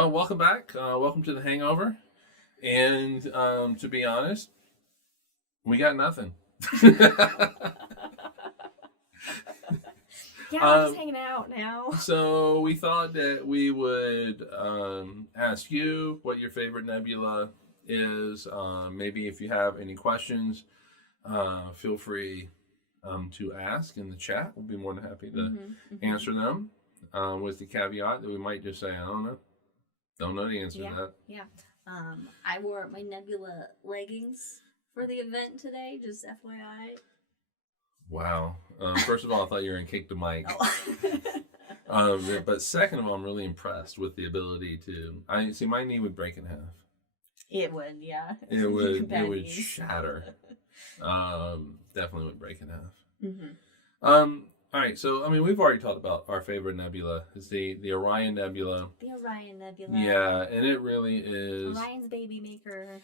Well, welcome back. Welcome to the Hangover. And to be honest, we got nothing. Yeah, we're just hanging out now. So we thought that we would ask you what your favorite nebula is. Maybe if you have any questions, feel free to ask in the chat. We'll be more than happy to answer them. With the caveat that we might just say, I don't know. Don't know the answer to that. Yeah. I wore my Nebula leggings for the event today, just FYI. Wow. First of all, I thought you were in Kick the Mic. But second of all, I'm really impressed with the ability to... I see my knee would break in half. It would, yeah. It would shatter. Definitely would break in half. All right, so, we've already talked about our favorite nebula. It's the Orion Nebula. The Orion Nebula. Yeah, and it really is... Orion's baby maker.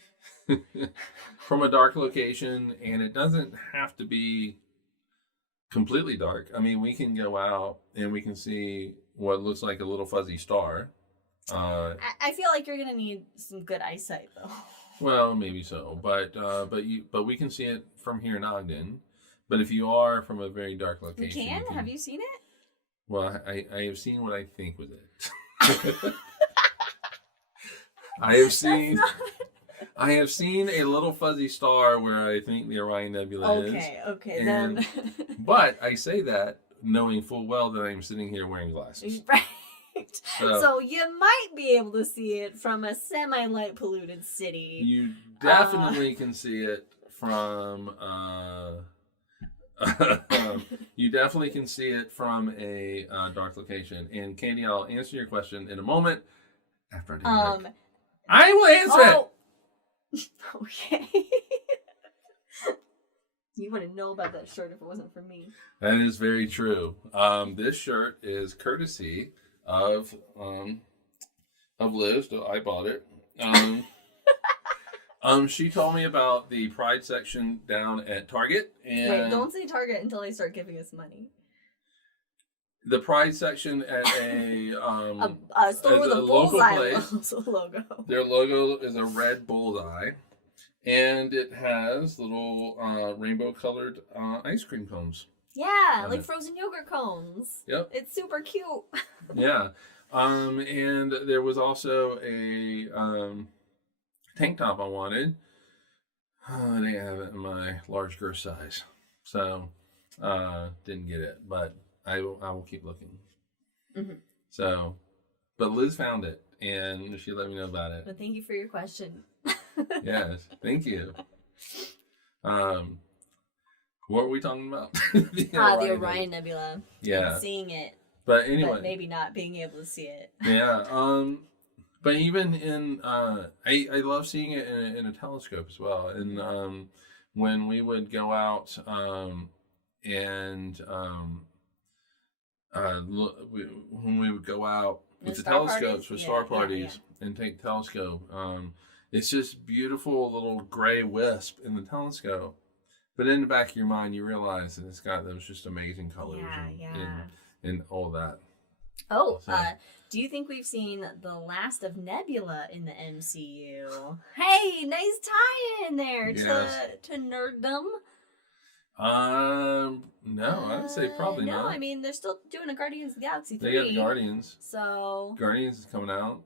From a dark location, and it doesn't have to be completely dark. We can go out and we can see what looks like a little fuzzy star. I feel like you're going to need some good eyesight, though. Well, maybe so, but we can see it from here in Ogden. But if you are from a very dark location... You can? Have you seen it? Well, I have seen what I think was it. I have seen a little fuzzy star where I think the Orion Nebula is. Okay, then. But I say that knowing full well that I'm sitting here wearing glasses. Right. So you might be able to see it from a semi-light polluted city. You definitely can see it from... you definitely can see it from a dark location. And Candy, I'll answer your question in a moment after I do the break. I will answer it. Okay. You wouldn't know about that shirt if it wasn't for me. That is very true. This shirt is courtesy of Liz. So I bought it. She told me about the Pride section down at Target. And wait, don't say Target until they start giving us money. The Pride section at a store with a bullseye logo. Their logo is a red bullseye, and it has little rainbow-colored ice cream cones. Yeah, like frozen yogurt cones. Yep. It's super cute. Yeah. And there was also a tank top I wanted. I didn't have it in my large girth size, so didn't get it. But I will keep looking. So, but Liz found it, and she let me know about it. But thank you for your question. Yes, thank you. What were we talking about? The Orion Nebula. Yeah. And seeing it. But anyway. But maybe not being able to see it. Yeah. But even in, I love seeing it in a telescope as well. And when we would go out when we would go out with the telescopes for star parties and take the telescope, it's just beautiful little gray wisp in the telescope. But in the back of your mind, you realize that it's got those just amazing colors and all that. Oh, so. Do you think we've seen the last of Nebula in the MCU? Hey, nice tie-in there to nerddom. No, I would say probably not. No, they're still doing a Guardians of the Galaxy 3. They got the Guardians. So... Guardians is coming out.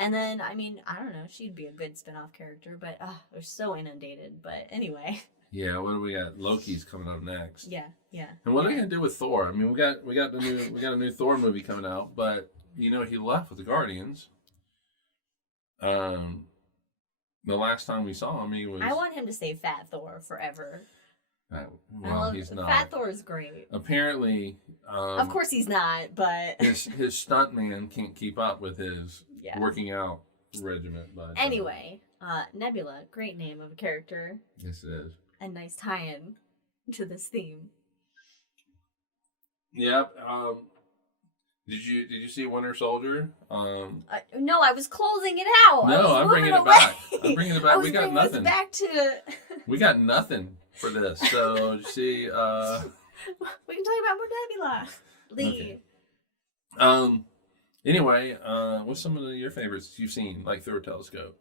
And then, I don't know, she'd be a good spin-off character, but they're so inundated. But anyway... Yeah, what do we got? Loki's coming up next. Yeah. And what are they gonna do with Thor? We got a new Thor movie coming out, but he left with the Guardians. The last time we saw him, he was. I want him to stay Fat Thor forever. He's not. Fat Thor is great. Apparently. Of course he's not, but his stunt man can't keep up with his working out regimen. But anyway, Nebula, great name of a character. Yes, it is. A nice tie-in to this theme. Yep. Did you see Winter Soldier? No, I was closing it out. No, I'm bringing it back. We got nothing. We got nothing for this. So you see. We can talk about more Nebula. Lee. Okay. Anyway, what's some of your favorites you've seen, like through a telescope?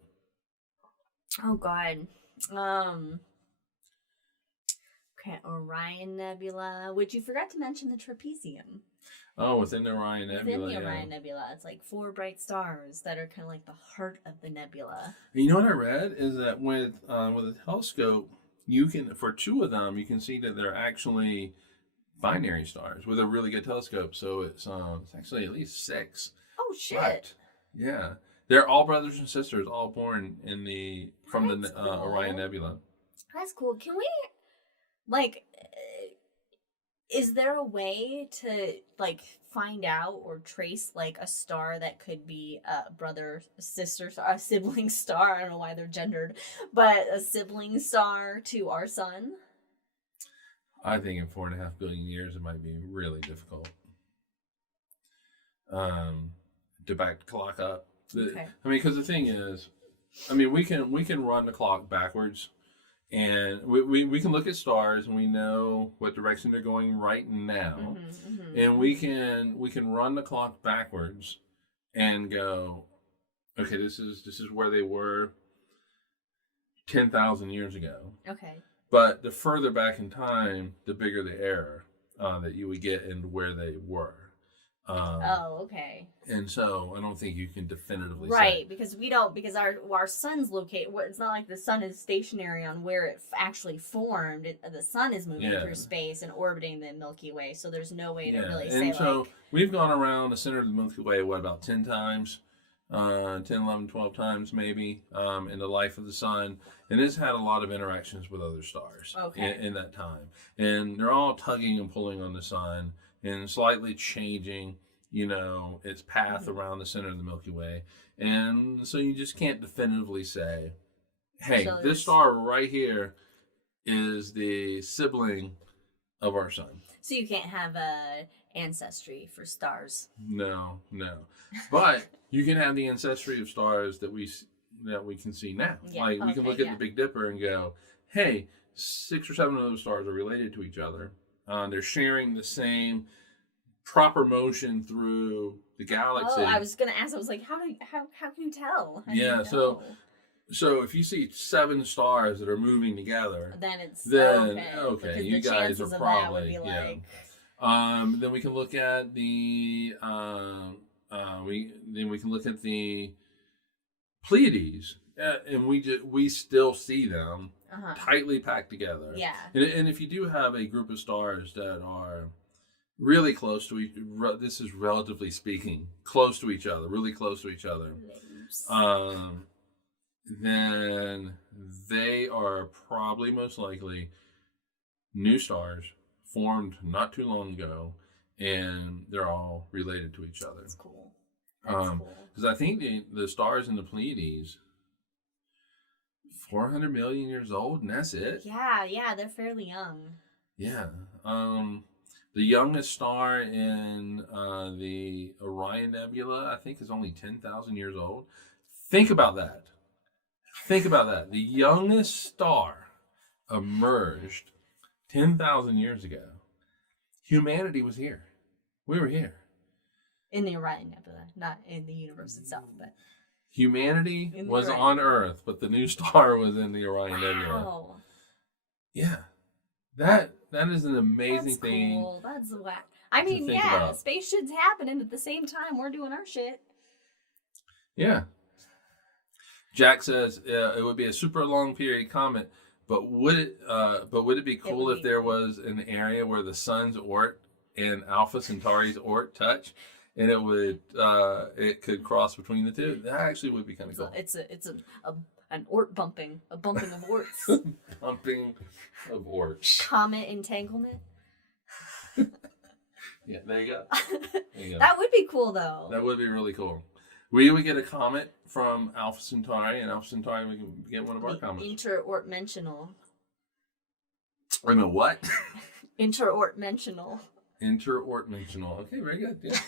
Oh God. Okay, Orion Nebula, which you forgot to mention the trapezium. Oh, within the Orion Nebula. Within the Orion Nebula, it's like 4 bright stars that are kind of like the heart of the nebula. And you know what I read is that with a telescope, you can, for 2 of them, you can see that they're actually binary stars with a really good telescope. So it's actually at least 6. Oh shit! But, yeah, they're all brothers and sisters, all born from the cool. Orion Nebula. That's cool. Can we, like, is there a way to like find out or trace like a star that could be a brother, sister, a sibling star? I don't know why they're gendered, but a sibling star to our sun? I think in 4.5 billion years, it might be really difficult. To back the clock up. Okay. I mean, because the thing is, I mean, we can run the clock backwards, and we can look at stars and we know what direction they're going right now, and we can run the clock backwards and go, okay, this is where they were 10,000 years ago. Okay. But the further back in time, the bigger the error that you would get into where they were. Okay. And so I don't think you can definitively say. Say. Because our sun's located. It's not like the sun is stationary on where it actually formed. The sun is moving through space and orbiting the Milky Way. So there's no way to really say. And so we've gone around the center of the Milky Way, about 10 times, 10, 11, 12 times maybe in the life of the sun. And it's had a lot of interactions with other stars in that time. And they're all tugging and pulling on the sun and slightly changing, its path around the center of the Milky Way. And so you just can't definitively say, hey, this star right here is the sibling of our sun. So you can't have a ancestry for stars. No. But you can have the ancestry of stars that we can see now. We can look at the Big Dipper and go, hey, 6 or 7 of those stars are related to each other. They're sharing the same proper motion through the galaxy. Oh, I was going to ask. I was like, how can you tell? So if you see 7 stars that are moving together, then it's okay. You guys are probably then we can look at the we can look at the Pleiades, and we still see them tightly packed together. Yeah. And if you do have a group of stars that are really close to this is relatively speaking, close to each other, really close to each other, then they are probably most likely new stars formed not too long ago, and they're all related to each other. That's cool. Because I think the stars in the Pleiades 400 million years old, and that's it. Yeah, they're fairly young. Yeah. The youngest star in the Orion Nebula, I think, is only 10,000 years old. Think about that. The youngest star emerged 10,000 years ago. Humanity was here. We were here. In the Orion Nebula, not in the universe itself, but humanity was on Earth, but the new star was in the Orion Nebula. Yeah. That is an amazing thing. Cool. That's whack. I mean, space shit's happening at the same time we're doing our shit. Yeah. Jack says it would be a super long period comet, but would it be cool if there was an area where the sun's orbit and Alpha Centauri's orbit touch, and it could cross between the two? That actually would be kind of cool. It's an ort bumping, a bumping of orts. Bumping of orts. Comet entanglement. Yeah, there you go. That would be cool, though. That would be really cool. We would get a comet from Alpha Centauri, and Alpha Centauri we can get one of our comets. Interortmentional. Wait a minute, what? Interortmentional. Interortmentional. Okay, very good. Yeah.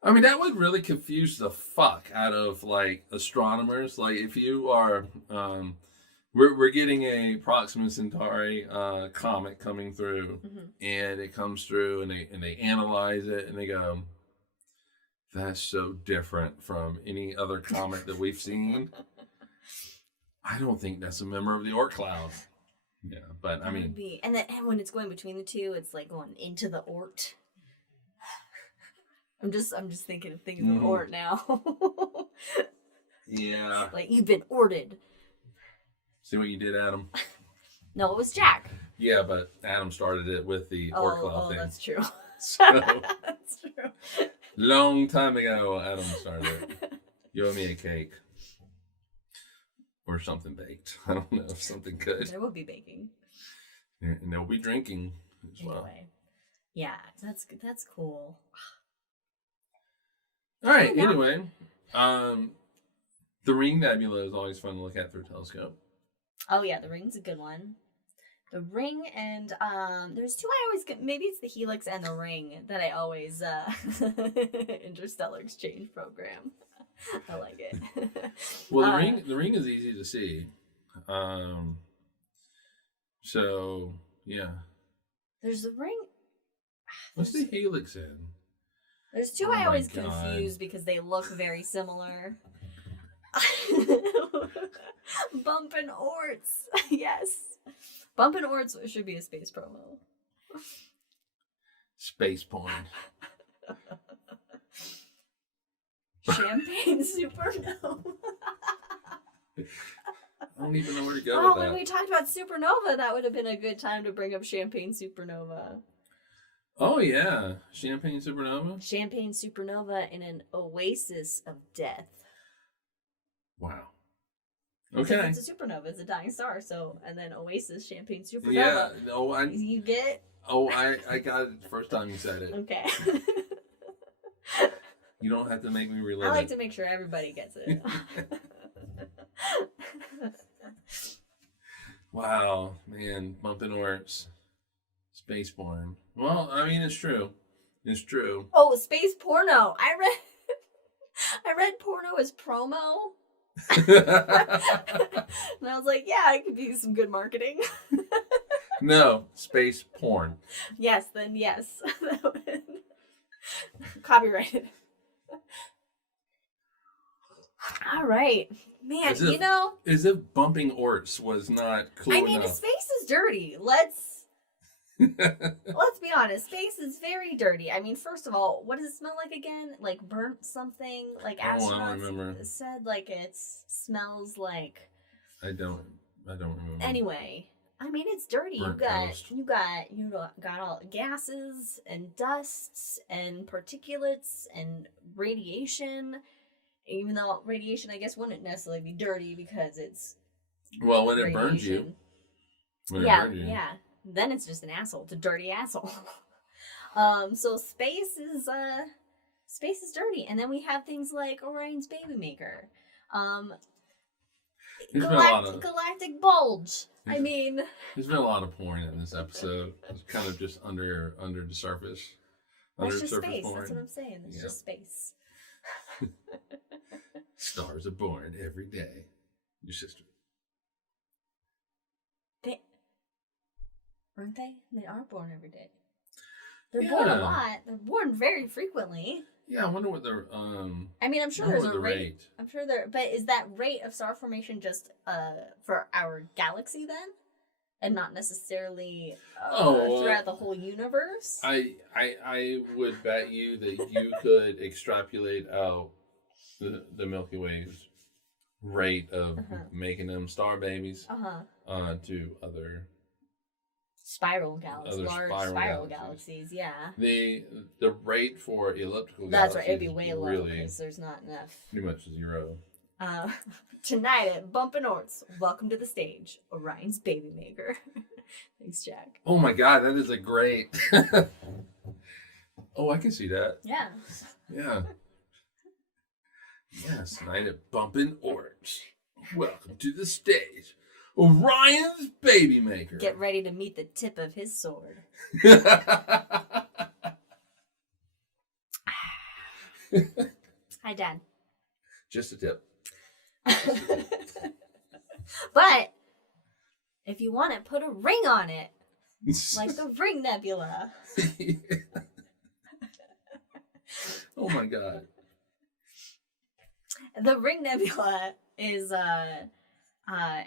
I mean, that would really confuse the fuck out of astronomers. If you are, we're getting a Proxima Centauri comet coming through, and it comes through, and they analyze it, and they go, That's so different from any other comet that we've seen. I don't think that's a member of the Oort cloud. Yeah, but I mean, and when it's going between the two, it's like going into the Oort. I'm just thinking of things of Oort now. Yeah. Like, you've been orted. See what you did, Adam? No, it was Jack. Yeah, but Adam started it with the Oort cloud thing. Oh, that's true. So, that's true. Long time ago, Adam started it. You owe me a cake. Or something baked. I don't know, something good. There will be baking. And there'll be drinking as well. Anyway. Yeah, that's cool. All right, anyway. The Ring Nebula is always fun to look at through a telescope. Oh yeah, the Ring's a good one. The Ring and there's two I always get, maybe it's the Helix and the Ring that I always interstellar exchange program. I like it. Well, the ring is easy to see. So yeah. There's the Ring. What's the Helix in? There's two I always confuse because they look very similar. Bump and Orts. Yes. Bump and Orts should be a space promo. Space porn. Champagne supernova. I don't even know where to go with that. When we talked about supernova, that would have been a good time to bring up Champagne supernova. Oh, yeah. Champagne supernova? Champagne supernova in an oasis of death. Wow. Okay. Because it's a supernova. It's a dying star. So, and then oasis, champagne supernova. Yeah. No, you get? Oh, I got it the first time you said it. Okay. You don't have to make me relive it. I like to make sure everybody gets it. Wow, man. Bumping Orts. Spaceborne. Well, I mean, it's true. It's true. Oh, space porno. I read porno as promo. And I was like, yeah, it could be some good marketing. No, space porn. Yes, then yes. Copyrighted. All right. Man, As if bumping Orts was not cool enough. I mean, space is dirty. Let's be honest. Space is very dirty. I mean, first of all, what does it smell like again? Like burnt something? Like astronauts I don't remember. Said like it smells like. I don't remember. Anyway, I mean, it's dirty. Burnt You got all gases and dusts and particulates and radiation. Even though radiation, I guess, wouldn't necessarily be dirty because it's well, when it burns you. Yeah. Then it's just an asshole. It's a dirty asshole. So space is dirty, and then we have things like Orion's baby maker, galactic bulge. I mean, there's been a lot of porn in this episode. It's kind of just under the surface. That's just space. Porn. That's what I'm saying. It's just space. Stars are born every day. Your sister. Aren't they? They are born every day. They're born a lot. They're born very frequently. Yeah, I wonder what their I mean, I'm sure there's a rate. I'm sure but is that rate of star formation just for our galaxy then? And not necessarily throughout the whole universe? I would bet you that you could extrapolate out the Milky Way's rate of making them star babies to other spiral galaxies, large spiral galaxies. Yeah. The rate for elliptical galaxies. That's right. It'd be way low because there's not enough. Pretty much zero. Tonight at Bumpin' Orts, welcome to the stage, Orion's baby maker. Thanks, Jack. Oh my God, that is a great. Oh, I can see that. Yeah. Yeah. Yes, tonight at Bumpin' Orts, welcome to the stage, Orion's baby maker. Get ready to meet the tip of his sword. Hi, Dad. Just a tip. But if you want it, put a ring on it, like the Ring Nebula. Oh my God! The Ring Nebula is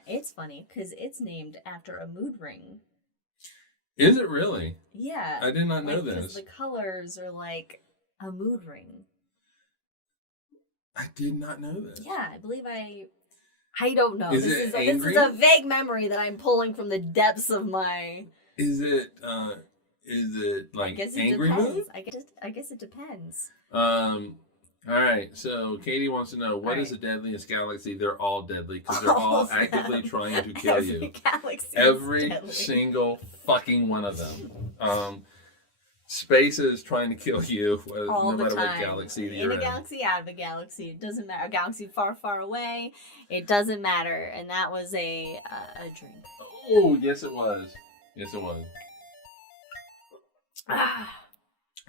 it's funny because it's named after a mood ring. Is it really? Yeah. I did not know this. this. The colors are like a mood ring. I did not know this. Yeah, I believe I don't know. Is this it is a vague memory that I'm pulling from the depths of my. Is it like angry mood? I guess it depends. All right, so Katie wants to know, what is the deadliest galaxy? They're all deadly because they're all actively trying to kill you. Every single fucking one of them. Space is trying to kill you, no matter what galaxy you're in. In a galaxy, out of a galaxy, it doesn't matter. A galaxy far, far away, it doesn't matter. And that was a drink. Oh, yes it was. Yes it was.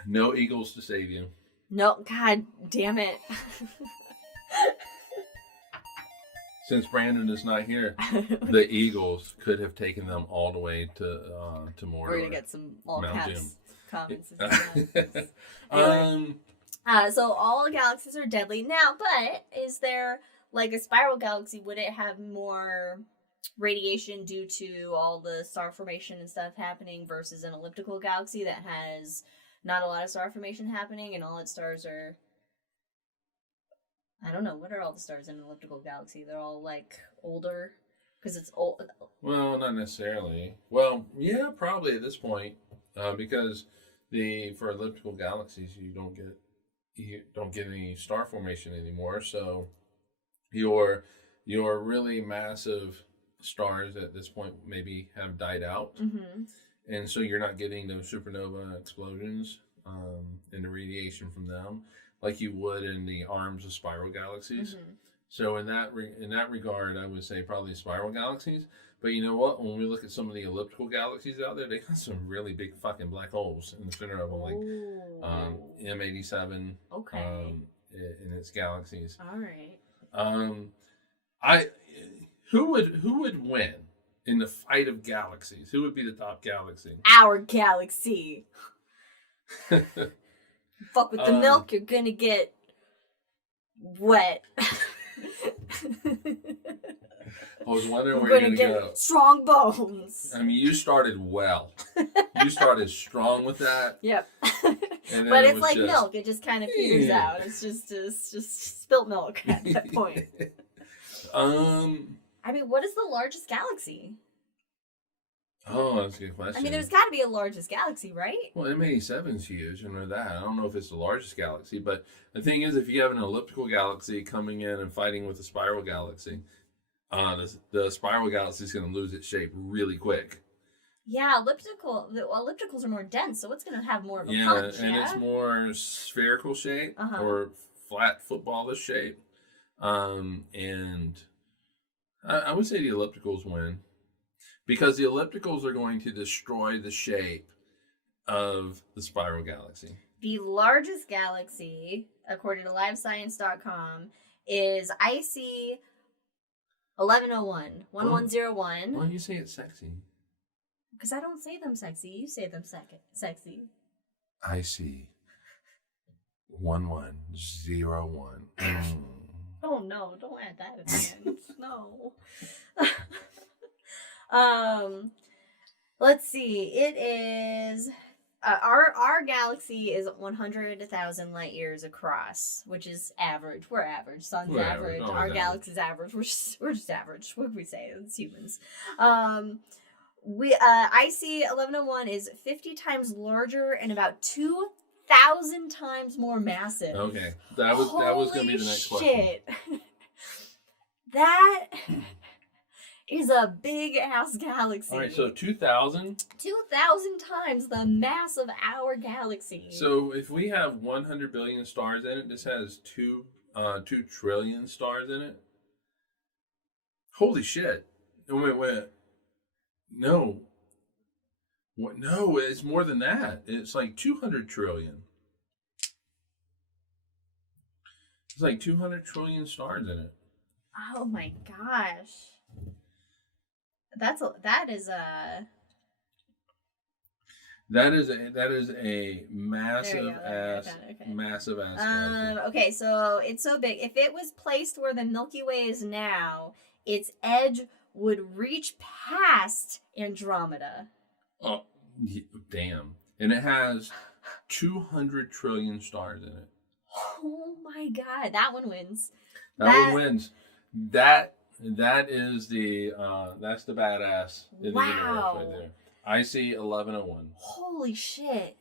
No eagles to save you. No, god damn it. Since Brandon is not here, the Eagles could have taken them all the way to Mordor. We're gonna get some all caps comments. So all galaxies are deadly now, but is there like a spiral galaxy? Would it have more radiation due to all the star formation and stuff happening versus an elliptical galaxy that has not a lot of star formation happening and all its stars are, I don't know, what are all the stars in an elliptical galaxy? They're all like older because it's old. Well, not necessarily. Well, yeah, probably at this point, because for elliptical galaxies you don't get any star formation anymore. So your really massive stars at this point maybe have died out. Mm-hmm. And so you're not getting those supernova explosions and the radiation from them like you would in the arms of spiral galaxies. Mm-hmm. So in that regard, I would say probably spiral galaxies. But you know what? When we look at some of the elliptical galaxies out there, they got some really big fucking black holes in the center of them, like M87. Okay. In its galaxies. All right. Who would win in the fight of galaxies? Who would be the top galaxy? Our galaxy. Fuck with the milk, you're gonna get wet. I was wondering where you're gonna go. Strong bones. I mean, you started well. You started strong with that. Yep. But it's like milk; it just kind of peters out. It's just spilt milk at that point. I mean, what is the largest galaxy? Oh, that's a good question. I mean, there's got to be a largest galaxy, right? Well, M87 is huge, I know that. I don't know if it's the largest galaxy, but the thing is, if you have an elliptical galaxy coming in and fighting with a spiral galaxy, the spiral galaxy is going to lose its shape really quick. Yeah, ellipticals are more dense, so it's going to have more of a punch. And it's more spherical shape or flat footballish shape. And I would say the ellipticals win. Because the ellipticals are going to destroy the shape of the spiral galaxy. The largest galaxy, according to livescience.com, is IC 1101, 1101. Why do you say it's sexy? Because I don't say them sexy. You say them sexy. IC 1101. Oh no, don't add that at the end. No. Let's see. It is our galaxy is 100,000 light years across, which is average. We're average. Sun's average. Our galaxy's average. We're just average. What can we say? It's humans. IC 1101 is 50 times larger and about 2,000 times more massive. Okay, that was going to be the next question. That is a big ass galaxy. All right, so 2,000? 2,000 times the mass of our galaxy. So if we have 100 billion stars in it, this has 2 trillion stars in it. Holy shit. Wait. No. What? No, it's more than that. It's like 200 trillion. It's like 200 trillion stars in it. Oh my gosh. That is a There you massive go. There, I ass, found it, okay. massive ass galaxy. Okay, so it's so big. If it was placed where the Milky Way is now, its edge would reach past Andromeda. Oh, damn! And it has 200 trillion stars in it. Oh my god, that one wins. That one wins. That is the that's the badass in the universe right there. I see 1101. Holy shit.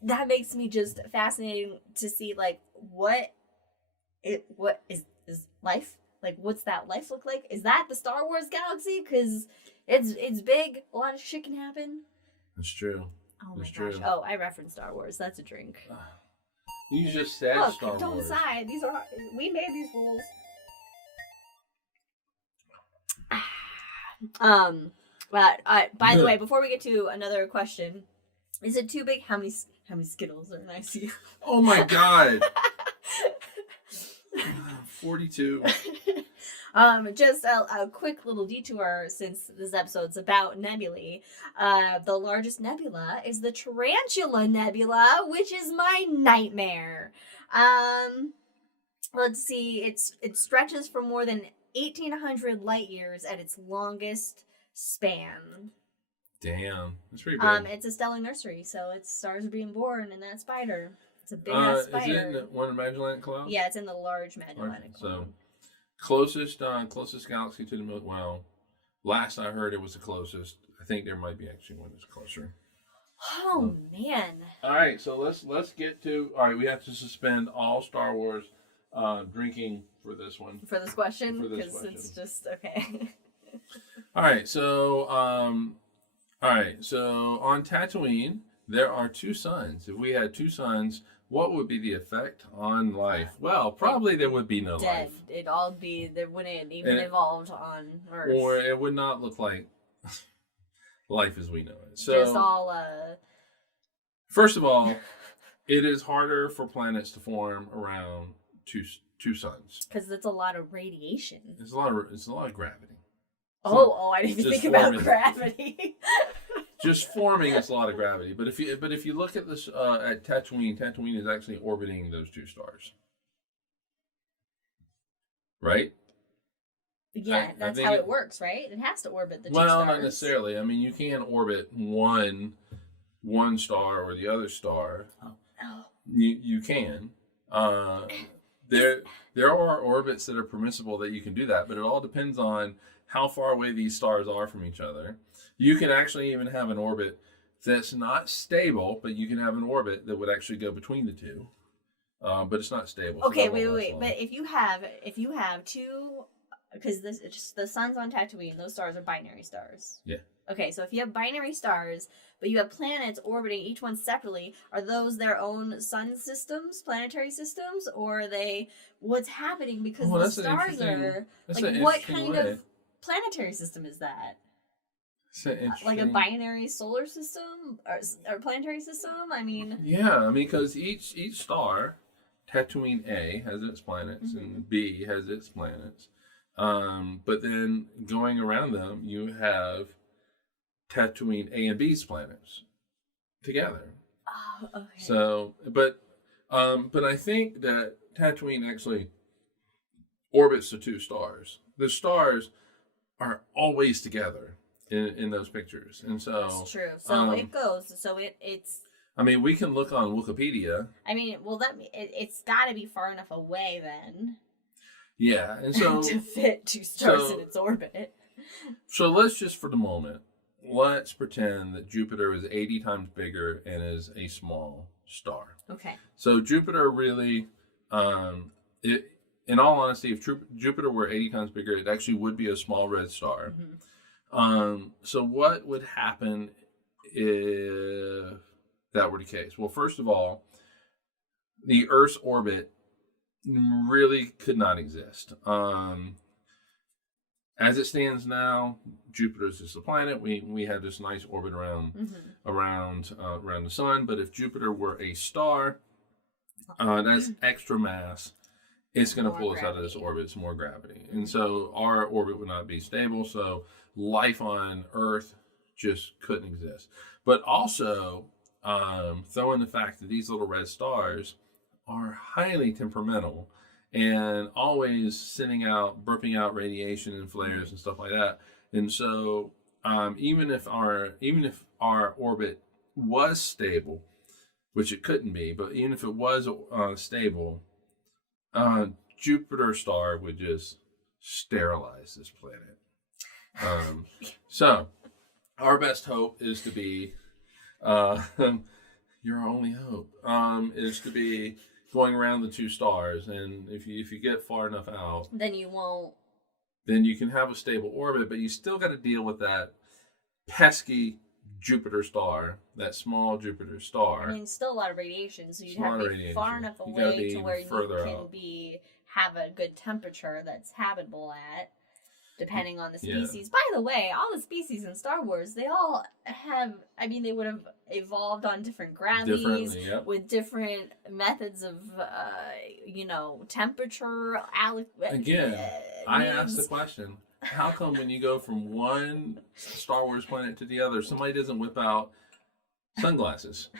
That makes me just fascinating to see like what is life? Like what's that life look like? Is that the Star Wars galaxy? Cuz it's big, a lot of shit can happen. That's true. Oh my That's gosh. true. Oh, I referenced Star Wars. That's a drink. You just said Look, Star Wars. don't decide. These are we made these rules. But by the way, before we get to another question, is it too big? How many Skittles are nice to you? Oh my god. 42. Just a quick little detour since this episode's about nebulae. The largest nebula is the Tarantula Nebula, which is my nightmare. Let's see, it stretches for more than 1,800 light years at its longest span. Damn, that's pretty big. It's a stellar nursery, so its stars are being born in that spider. It's a big ass spider. Is it in one Magellanic Cloud? Yeah, it's in the large Magellanic Cloud. So, closest galaxy to the Milky Way. Well, last I heard, it was the closest. I think there might be actually one that's closer. Oh man! All right, so let's get to. All right, we have to suspend all Star Wars drinking for this one. For this question, because it's just okay. All right, so on Tatooine there are 2 suns. If we had 2 suns, what would be the effect on life? Well, probably there would be no life. It'd all be there. Wouldn't even evolved on Earth, or it would not look like life as we know it. So, just all. First of all, it is harder for planets to form around two suns because it's a lot of radiation. It's a lot of gravity. I didn't even think about gravity. Just forming is a lot of gravity. But if you look at this at Tatooine is actually orbiting those 2 stars. Right? Yeah, that's how it works, right? It has to orbit the 2 stars. Well, not necessarily. I mean, you can orbit one star or the other star. Oh. You can. There are orbits that are permissible that you can do that, but it all depends on how far away these stars are from each other. You can actually even have an orbit that's not stable, but you can have an orbit that would actually go between the 2. But it's not stable. Okay, so wait. But if you have 2, because the sun's on Tatooine, those stars are binary stars. Yeah. Okay, so if you have binary stars, but you have planets orbiting each one separately, are those their own sun systems, planetary systems, or are they what's happening because the stars are like what kind of planetary system is that? Like a binary solar system or planetary system? I mean, yeah, because each star, Tatooine A has its planets and B has its planets. But then going around them, you have Tatooine A and B's planets together. Oh, okay. So, but I think that Tatooine actually orbits the 2 stars. The stars are always together in those pictures, and so that's true. So it goes. So it's. I mean, we can look on Wikipedia. I mean, well, it's got to be far enough away then. Yeah, and so to fit 2 stars in its orbit. So let's just, for the moment, let's pretend that Jupiter is 80 times bigger and is a small star. Okay. So Jupiter really, in all honesty, if Jupiter were 80 times bigger, it actually would be a small red star. So what would happen if that were the case? Well, first of all, the Earth's orbit really could not exist. As it stands now, Jupiter is just a planet. We have this nice orbit around the sun. But if Jupiter were a star, that's extra mass. It's going to pull us out of this orbit. It's more gravity, and so our orbit would not be stable. So life on Earth just couldn't exist. But also, throw in the fact that these little red stars are highly temperamental and always burping out radiation and flares and stuff like that. And so, even if our orbit was stable, which it couldn't be, but even if it was stable, Jupiter star would just sterilize this planet. So our best hope is to be, your only hope, is to be going around the two stars. And if you get far enough out, then you won't. Then you can have a stable orbit, but you still got to deal with that pesky Jupiter star, that small Jupiter star. I mean, still a lot of radiation, so you'd have to be far enough away to where you can have a good temperature that's habitable at, depending on the species. By the way, all the species in Star Wars, they all have, they would have evolved on different gravities, with different methods of, temperature. Again, I asked the question, how come when you go from one Star Wars planet to the other, somebody doesn't whip out sunglasses?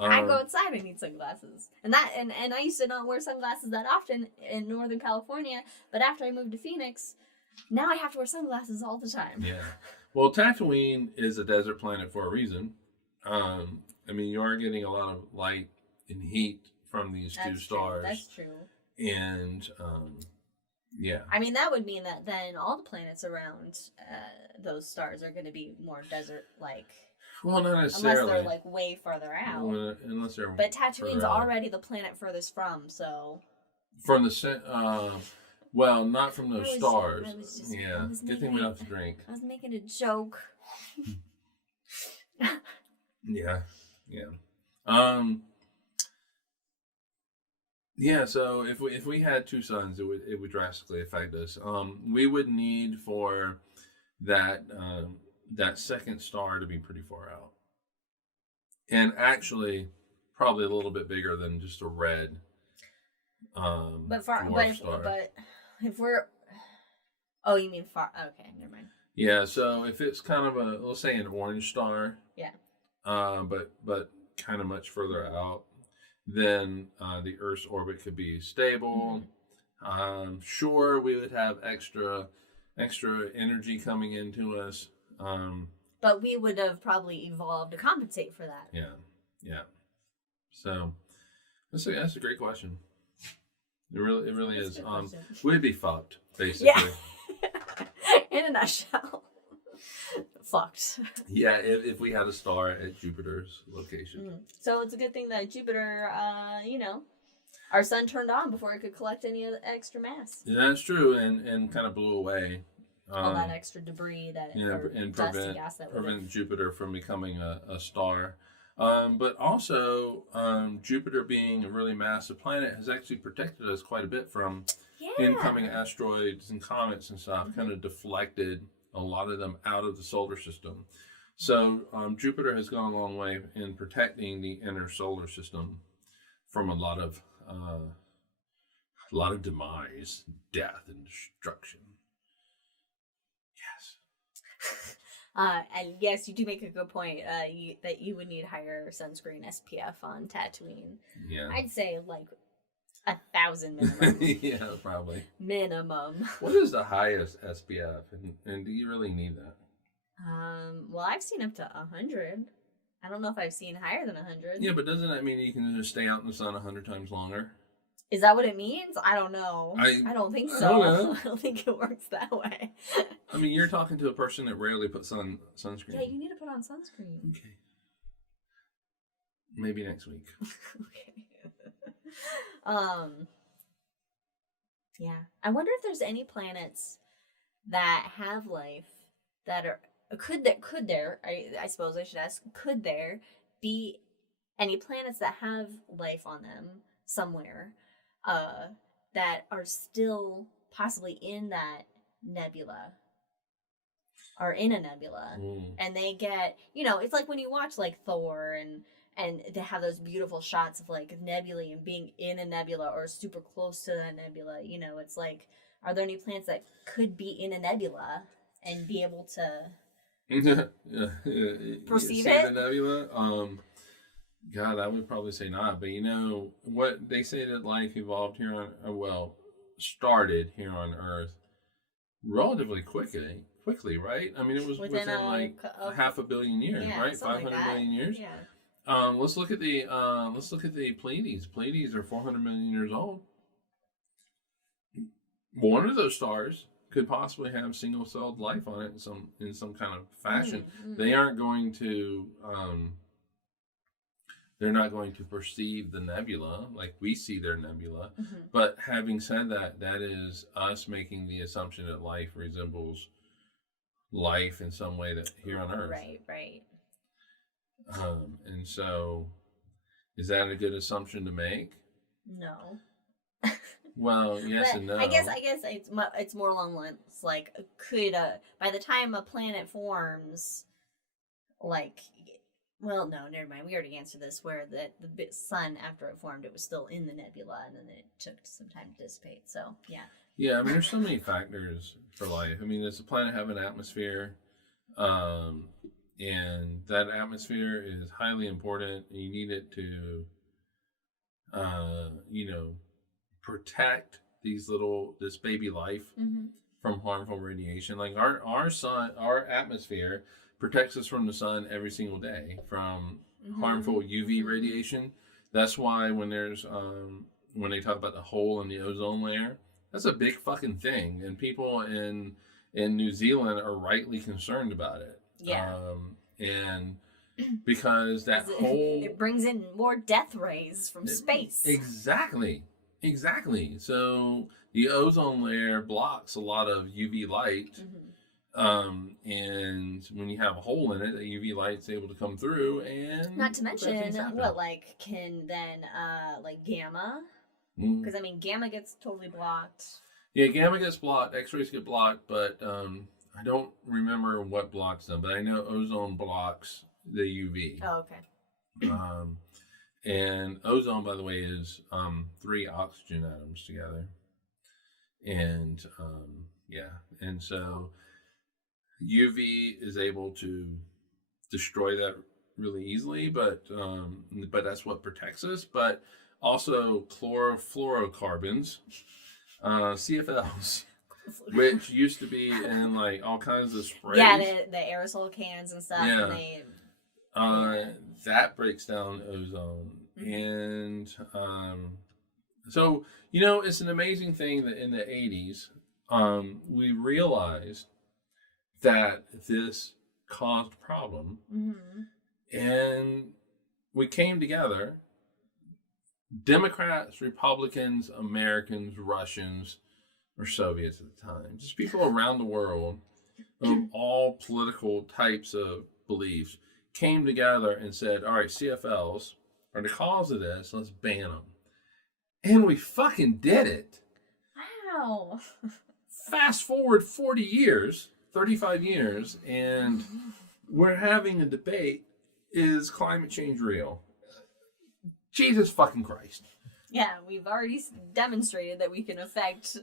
I go outside, I need sunglasses. And I used to not wear sunglasses that often in Northern California, but after I moved to Phoenix, now I have to wear sunglasses all the time. Yeah. Well, Tatooine is a desert planet for a reason. You are getting a lot of light and heat from these two stars. That's true. And yeah. That would mean that then all the planets around those stars are going to be more desert-like. Well, not necessarily. Unless they're way farther out. But Tatooine's already the planet furthest from, so. From the not from those stars. Good thing we don't have to drink. I was making a joke. Yeah. So if we had two suns, it would drastically affect us. We would need for that second star to be pretty far out, and actually probably a little bit bigger than just a red. If we're, oh, you mean far? Okay, never mind. Yeah, so if it's kind of let's say an orange star. Yeah. But kind of much further out, then the Earth's orbit could be stable. Mm-hmm. Sure, we would have extra energy coming into us. But we would have probably evolved to compensate for that. Yeah. So that's a great question. It really is. We'd be fucked, basically. Yeah. In a nutshell. Fucked. Yeah, if we had a star at Jupiter's location. Mm-hmm. So it's a good thing that Jupiter, our sun turned on before it could collect any extra mass. Yeah, that's true, and kind of blew away all that extra debris and dusty gas that prevent Jupiter from becoming a star. But also, Jupiter being a really massive planet has actually protected us quite a bit from incoming asteroids and comets and stuff. Mm-hmm. Kind of deflected a lot of them out of the solar system. So Jupiter has gone a long way in protecting the inner solar system from a lot of demise, death, and destruction. And yes, you do make a good point. That you would need higher sunscreen SPF on Tatooine. Yeah, I'd say 1,000 minimum. Yeah, probably minimum. What is the highest SPF, and do you really need that? Well, I've seen up to 100. I don't know if I've seen higher than 100. Yeah, but doesn't that mean you can just stay out in the sun 100 times longer? Is that what it means? I don't know. I don't think so. I don't know. I don't think it works that way. You're talking to a person that rarely puts on sunscreen. Yeah, you need to put on sunscreen. Okay. Maybe next week. Okay. Yeah. I wonder if there's any planets that have life that are could there I suppose I should ask, could there be any planets that have life on them somewhere that are still possibly in that nebula or in a nebula? And they get, it's like when you watch Thor and they have those beautiful shots of nebulae and being in a nebula or super close to that nebula. It's are there any planets that could be in a nebula and be able to Perceive See the it? nebula? God, I would probably say not. But you know what they say that life evolved here on, started here on Earth relatively quickly, right? I mean, it was Within within like half a billion years, yeah, right? something 500 like that. million years. Yeah. Let's look at the Pleiades. Pleiades are 400 million years old. One of those stars could possibly have single-celled life on it in some kind of fashion. They aren't going to they're not going to perceive the nebula like we see their nebula. But having said that, that is us making the assumption that life resembles life in some way that here on Earth. Right. And so, is that a good assumption to make? No. Well, yes and no. I guess it's more along the lines like, could by the time a planet forms, like, well, no, never mind. We already answered this. Where the sun, after it formed, it was still in the nebula, and then it took some time to dissipate. So yeah. Yeah, I mean, there's so many factors for life. I mean, does the planet have an atmosphere? And that atmosphere is highly important. You need it to, protect this baby life from harmful radiation. Like our sun, our atmosphere protects us from the sun every single day from harmful UV radiation. That's why when there's when they talk about the hole in the ozone layer, that's a big fucking thing, and people in New Zealand are rightly concerned about it. Yeah. And because it brings in more death rays from space. Exactly. So the ozone layer blocks a lot of UV light. And when you have a hole in it, the UV light's able to come through, and not to mention can then like gamma, because I mean gamma gets totally blocked. Yeah, gamma gets blocked, X-rays get blocked, but I don't remember what blocks them, but I know ozone blocks the UV. Oh, okay. And ozone, by the way, is 3 oxygen atoms together. And and so UV is able to destroy that really easily, but that's what protects us. But also chlorofluorocarbons, CFLs, which used to be in like all kinds of sprays. Yeah, the aerosol cans and stuff. Yeah. And that breaks down ozone. And so, it's an amazing thing that in the 80s, we realized that this caused a problem. And we came together, Democrats, Republicans, Americans, Russians, or Soviets at the time, just people around the world of all political types of beliefs came together and said, all right, CFLs are the cause of this, let's ban them. And we fucking did it. Wow. Fast forward 40 years, 35 years, and we're having a debate, is climate change real? Jesus fucking Christ. Yeah, we've already demonstrated that we can affect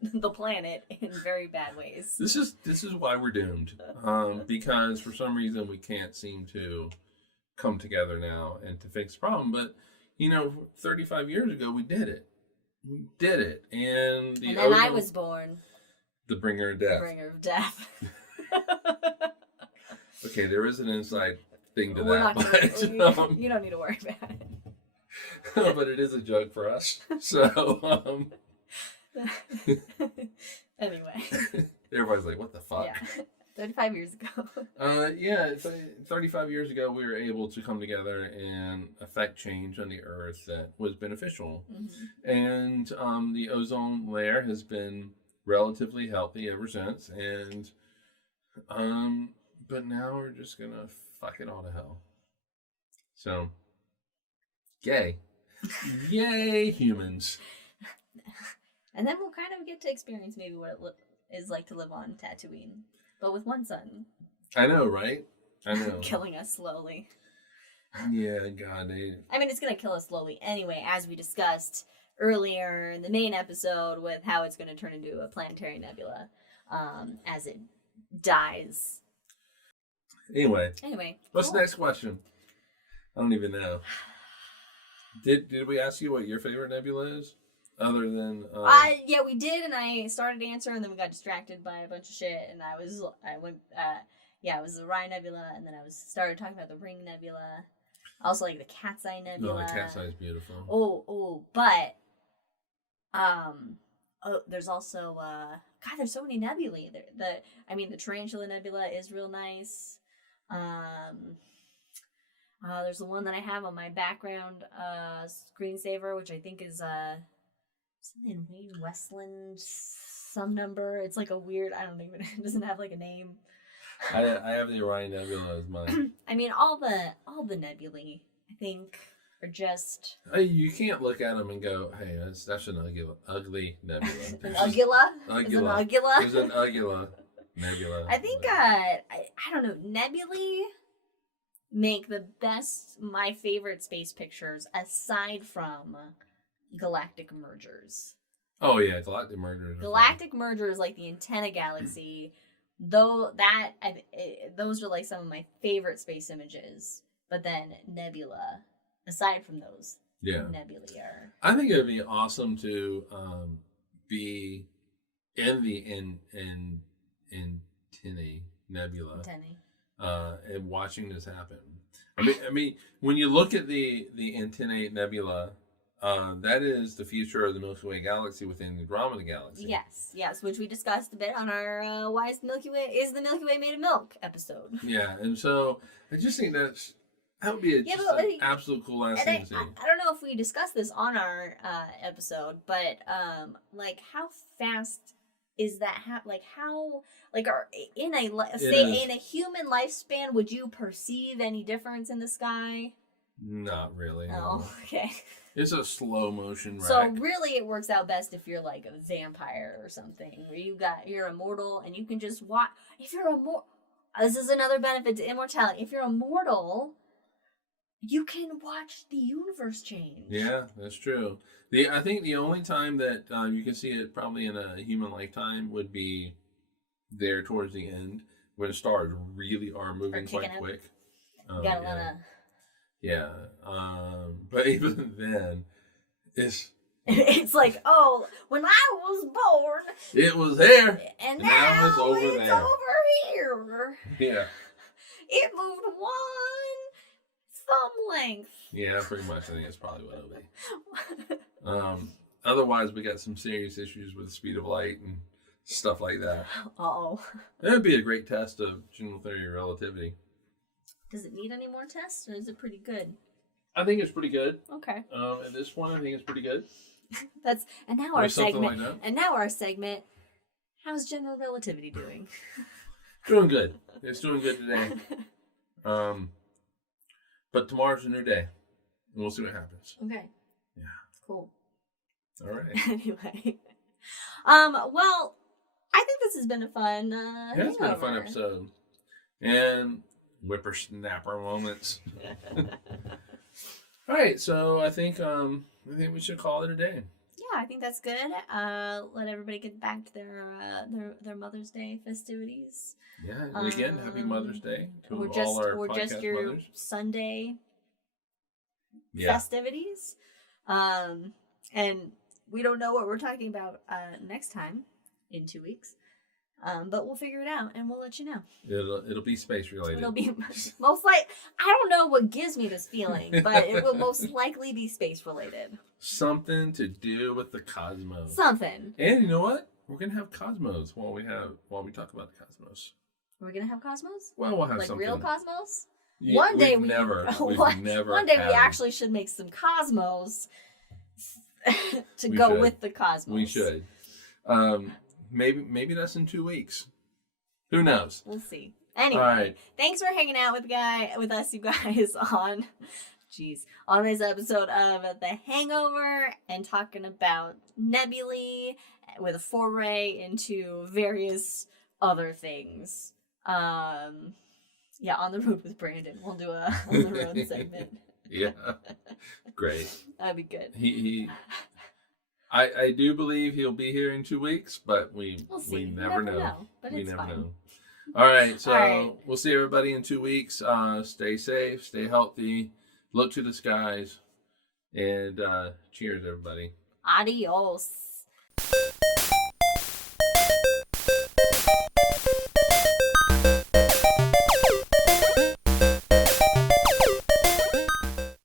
the planet in very bad ways. This is why we're doomed. Because for some reason we can't seem to come together now and to fix the problem. But 35 years ago we did it. And then I was born. The bringer of death. The bringer of death. Okay, there is an inside thing to We're that. Not you don't need to worry about it. But it is a joke for us. So, anyway. Everybody's like, what the fuck? Yeah. 35 years ago. 35 years ago, we were able to come together and affect change on the Earth that was beneficial. And the ozone layer has been relatively healthy ever since. And, but now we're just going to fuck it all to hell. So, yay. Yay, humans. And then we'll kind of get to experience maybe what it is like to live on Tatooine. But with one sun. I know, right? I know. Killing us slowly. Yeah, God. I mean, it's going to kill us slowly anyway, as we discussed earlier in the main episode with how it's going to turn into a planetary nebula as it dies. Anyway, what's cool. the next question? I don't even know. Did we ask you what your favorite nebula is? Other than yeah, we did, and I started answering, and then we got distracted by a bunch of shit, and it was the Orion Nebula, and then started talking about the Ring Nebula. Also, like the Cat's Eye Nebula. No, the Cat's Eye is beautiful. But there's also God, there's so many nebulae. The Tarantula Nebula is real nice. There's the one that I have on my background screensaver, which I think is something Wayne Westland some number. It's like a weird, I don't even, it doesn't have like a name. I have the Orion Nebula as mine. I mean, all the nebulae, I think, are just. You can't look at them and go, "Hey, that's an ugly nebula." An ugula? Ugula. Is an ugula? There's an ugula nebula. I think I don't know. Nebulae make my favorite space pictures aside from galactic mergers. Oh yeah, galactic mergers. Galactic mergers, like the Antenna Galaxy. Those are like some of my favorite space images. But then nebula, aside from those, nebulae are. I think it would be awesome to be in the Antennae Nebula, and watching this happen. I mean, when you look at the Antennae Nebula. That is the future of the Milky Way galaxy within the Andromeda galaxy. Yes, which we discussed a bit on our "Why is the Milky Way made of milk?" episode. Yeah, and so I just think that would be an absolute cool last thing to see. I don't know if we discussed this on our episode, but like how fast is that? In a human lifespan, would you perceive any difference in the sky? Not really. Oh, no. Okay. It's a slow motion wreck. So really it works out best if you're like a vampire or something, where you're immortal and you can just watch. If you're this is another benefit to immortality. If you're immortal, you can watch the universe change. Yeah, that's true. I think the only time that you can see it probably in a human lifetime would be there towards the end, where the stars really are moving quite quick. You gotta let a. Yeah, but even then, it's like, oh, when I was born, it was there, and now it's over it's there. over here. Yeah, it moved one thumb length. Yeah, pretty much. I think that's probably what it'll be. Otherwise, we got some serious issues with the speed of light and stuff like that. It would be a great test of general theory of relativity. Does it need any more tests, or is it pretty good? I think it's pretty good. Okay. At this point, I think it's pretty good. And now our segment. How's general relativity doing? Doing good. It's doing good today. But tomorrow's a new day, and we'll see what happens. Okay. Yeah. Cool. All right. Anyway, well, I think this has been a fun. It's been a fun episode, and whippersnapper moments. All right, so I think we should call it a day. Yeah, I think that's good. Let everybody get back to their Mother's Day festivities. Yeah, and again, happy Mother's Day to we're podcast just your mothers. Sunday festivities. And we don't know what we're talking about next time in 2 weeks. But we'll figure it out and we'll let you know. It'll be space related. It'll be most like I don't know what gives me this feeling, but it will most likely be space related. Something to do with the cosmos. Something. And you know what? We're gonna have cosmos while we talk about the cosmos. We're gonna have cosmos? Well, we'll have like something. Real cosmos? Yeah, one day we've never one day we actually should make some cosmos to go with the cosmos. We should. Maybe that's in 2 weeks. Who knows? We'll see. Anyway, right. Thanks for hanging out with us, you guys, on this episode of The Hangover and talking about nebulae with a foray into various other things. Yeah, on the road with Brandon. We'll do a on the road segment. Yeah, great. That'd be good. I do believe he'll be here in 2 weeks, but we we'll see. never know. But we it's never fine. know. All right. So All right. we'll see everybody in 2 weeks. Stay safe, stay healthy, look to the skies, and cheers, everybody. Adios.